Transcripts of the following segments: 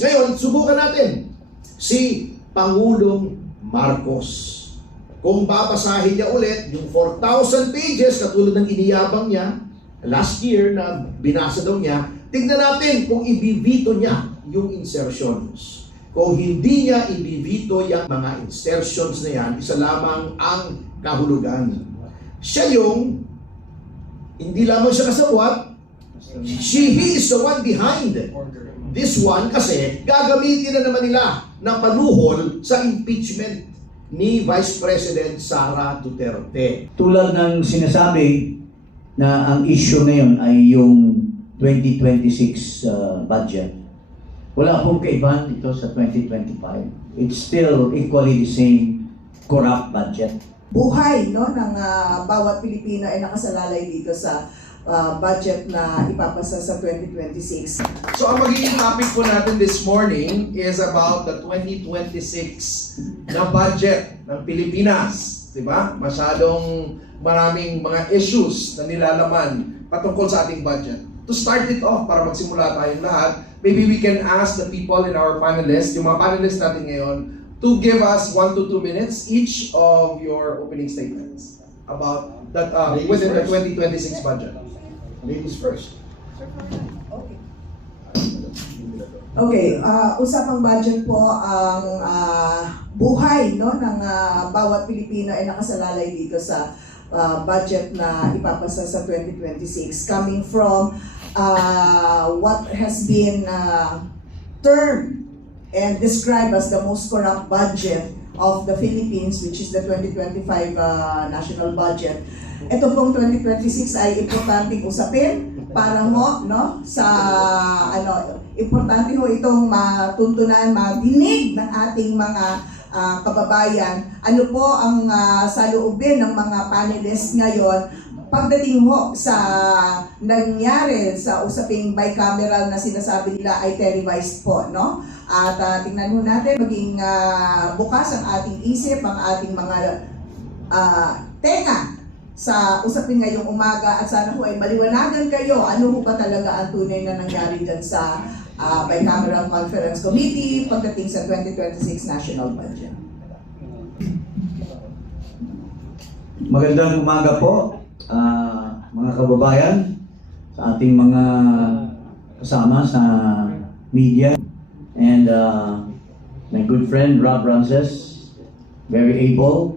Ngayon, subukan natin si Pangulong Marcos. Kung babasahin niya ulit yung 4,000 pages katulad ng iniyabang niya last year na binasa daw niya, tignan natin kung ibibito niya yung insertions. Kung hindi niya ibibito yung mga insertions na yan, isa lamang ang kahulugan. Siya yung, hindi lamang siya kasawat, he is the one behind this one kasi gagamitin na naman nila na panuhol sa impeachment ni Vice President Sara Duterte. Tulad ng sinasabi na ang issue ngayon ay yung 2026 budget. Wala pong kaibahan ito sa 2025. It's still equally the same corrupt budget. Buhay no ng bawat Pilipino ay nakasalalay dito sa budget na ipapasa sa 2026. So ang magiging topic po natin this morning is about the 2026 na budget ng Pilipinas. Diba? Masyadong maraming mga issues na nilalaman patungkol sa ating budget. To start it off, para magsimula tayong lahat, maybe we can ask the people in our panelists, yung mga panelists natin ngayon, to give us 1 to 2 minutes each of your opening statements about that within the 2026 budget. Ladies first. Okay, usapang budget po ang buhay no ng bawat Pilipino ay nakasalalay dito sa budget na ipapasa sa 2026 coming from what has been termed and described as the most corrupt budget of the Philippines, which is the 2025 national budget. Ito pong 2026 ay importanteng usapin para mo no sa importante ho itong matuntunan, madinig ng ating mga kababayan. Ano po ang saloobin ng mga panelists ngayon pagdating ho sa nangyari sa usaping bicameral na sinasabi nila ay televised po, no? At tingnan mo natin, maging bukas ang ating isip, ang ating mga tenga sa usapin ngayong umaga at sana po ay maliwanagan kayo ano po ba talaga ang tunay na nangyari dyan sa Bicameral Conference Committee pagdating sa 2026 national budget. Magandang umaga po, mga kababayan, sa ating mga kasama sa media, and my good friend Rob Ramses, very able,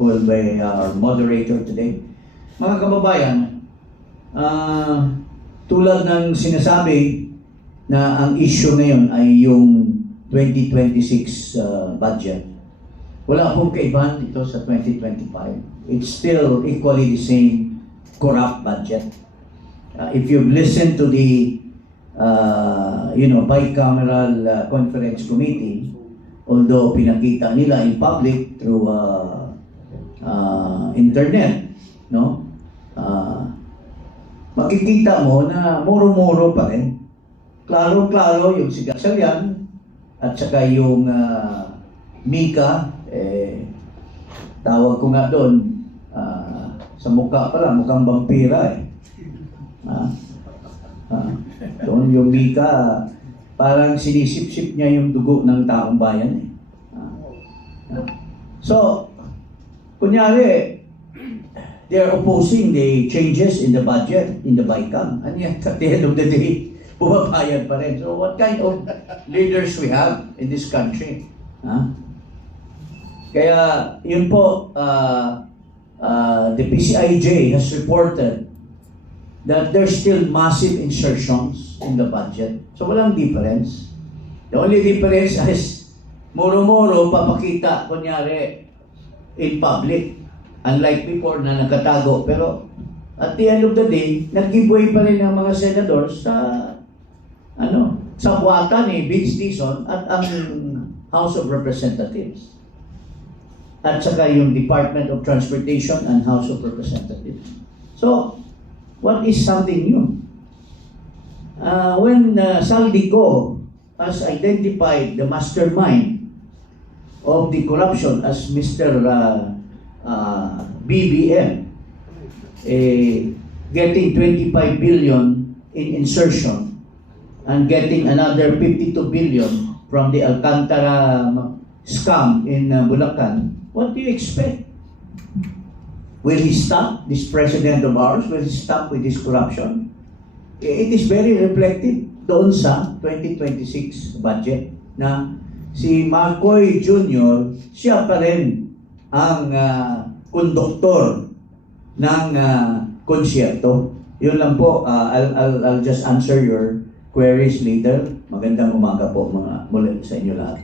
who will be our moderator today. Mga kababayan, tulad ng sinasabi na ang issue ngayon ay yung 2026 budget. Wala pong kaibahan ito sa 2025. It's still equally the same corrupt budget. If you've listened to the bicameral conference committee, although pinakita nila in public through internet, no? Makikita mo na muro-muro pa rin. Klaro-klaro yung si Gatchalian at saka yung Mika, tawag ko nga doon, sa mukha pala, mukhang vampira doon yung Mika, parang sinisip-sip niya yung dugo ng taong bayan So, kunyari, they are opposing the changes in the budget, in the BICAM, and yet at the end of the day, bumabayad pa rin. So, what kind of leaders we have in this country? Kaya, yun po, the PCIJ has reported that there's still massive insertions in the budget. So, walang difference. The only difference is, muro-muro, papakita, kunyari, in public. Unlike before na nagkatago. Pero, at the end of the day, nag-giveaway pa rin ang mga senadors sa, sa buwatan ni Vince Dizon at ang House of Representatives. At saka yung Department of Transportation and House of Representatives. So, what is something new? When Saldico has identified the mastermind of the corruption as Mr. BBM, getting 25 billion in insertion and getting another 52 billion from the Alcantara scam in Bulacan, what do you expect? Will he stop, this president of ours, will he stop with his corruption? It is very reflective doon sa 2026 budget na si Marcoy Jr., siya pa rin ang konduktor ng konsyerto. Yun lang po, I'll just answer your queries later. Magandang umaga po muli sa inyo lahat.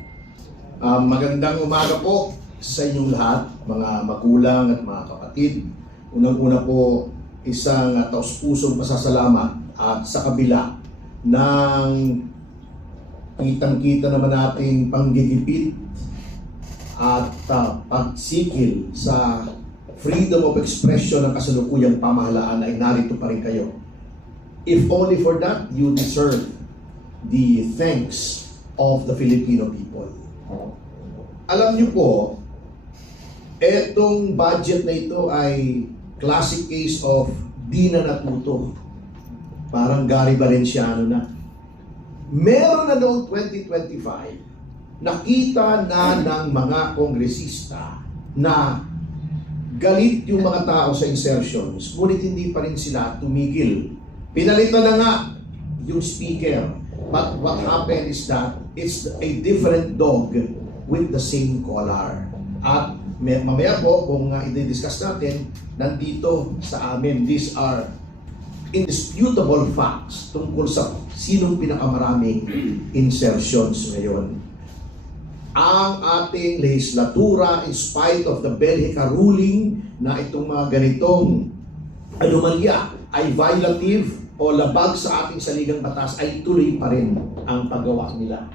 Magandang umaga po sa inyong lahat, mga magulang at mga kapatid. Unang-una po, isang taus-pusong pasasalamat at sa kabila ng kitang-kita naman nating panggigipit at pagsikil sa freedom of expression ng kasalukuyang pamahalaan ay narito pa rin kayo. If only for that, you deserve the thanks of the Filipino people. Alam niyo po, etong budget na ito ay classic case of di na natuto. Parang Gary Valenciano na. Meron na noong 2025, nakita na ng mga kongresista na galit yung mga tao sa insertions, ngunit hindi pa rin sila tumigil. Pinalitan na nga yung speaker. But what happened is that it's a different dog with the same collar. At mamaya po, kung i-discuss natin, nandito sa amin, these are indisputable facts tungkol sa sinong pinakamaraming insertions ngayon. Ang ating legislatura, in spite of the Belgica ruling na itong mga ganitong anomalya ay violative o labag sa ating saligang batas, ay tuloy pa rin ang paggawa nila.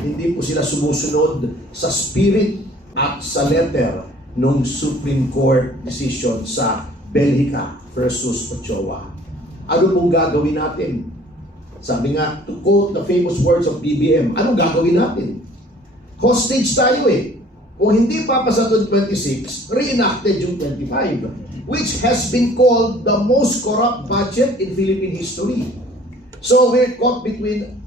Hindi po sila sumusunod sa spirit at sa letter ng Supreme Court decision sa Belgica versus Ochoa. Ano pong gagawin natin? Sabi nga, to quote the famous words of BBM, anong gagawin natin? Hostage tayo eh. Kung hindi papasa itong 26, reenacted yung 25, which has been called the most corrupt budget in Philippine history. So we're caught between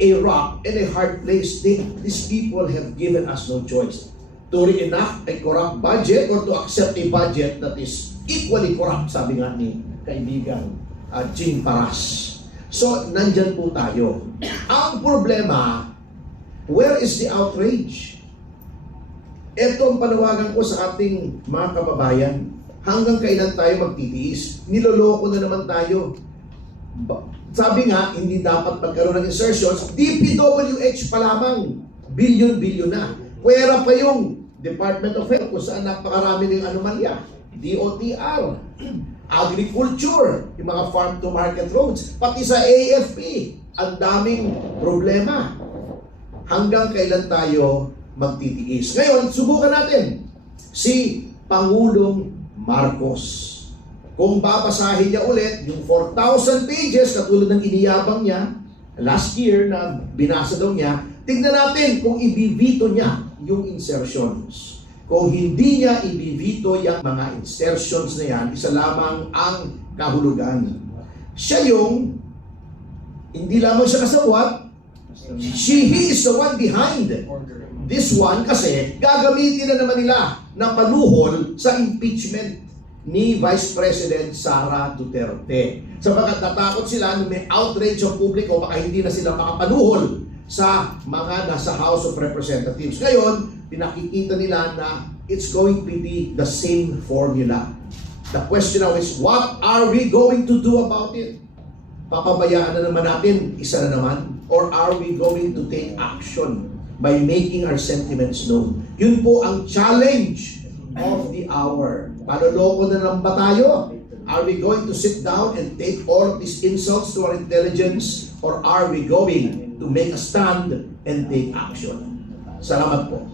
a rock and a hard place. These people have given us no choice to reenact a corrupt budget or to accept a budget that is equally corrupt, sabi nga ni kaibigan Jing Paras. So, nandyan po tayo. Ang problema, where is the outrage? Ito ang panawagan ko sa ating mga kababayan. Hanggang kailan tayo magtitiis? Niloloko na naman tayo. Sabi nga, hindi dapat magkaroon ng insertions. DPWH pa lamang, bilyon-bilyon na. Pwera pa yung Department of Health kung saan napakarami ng anomalya. DOTR, agriculture, yung mga farm-to-market roads, pati sa AFP, ang daming problema. Hanggang kailan tayo magtitiis? Ngayon, subukan natin si Pangulong Marcos. Kung babasahin niya ulit yung 4,000 pages katulad ng iniyabang niya last year na binasa daw niya, tingnan natin kung ibibito niya yung insertions. Kung hindi niya ibibito yung mga insertions na yan, isa lamang ang kahulugan. Siya yung, hindi lamang siya kasawat, he is the one behind this one kasi gagamitin na naman nila na panuhol sa impeachment ni Vice President Sara Duterte. Sabagat natakot sila na may outrage ng publiko, baka hindi na sila makapanuhol sa mga nasa House of Representatives. Ngayon, pinakikita nila na it's going to be the same formula. The question now is, what are we going to do about it? Papabayaan na naman natin, isa na naman? Or are we going to take action by making our sentiments known? Yun po ang challenge of the hour. Paloloko na lang ba tayo? Are we going to sit down and take all of these insults to our intelligence? Or are we going to make a stand and take action? Salamat po.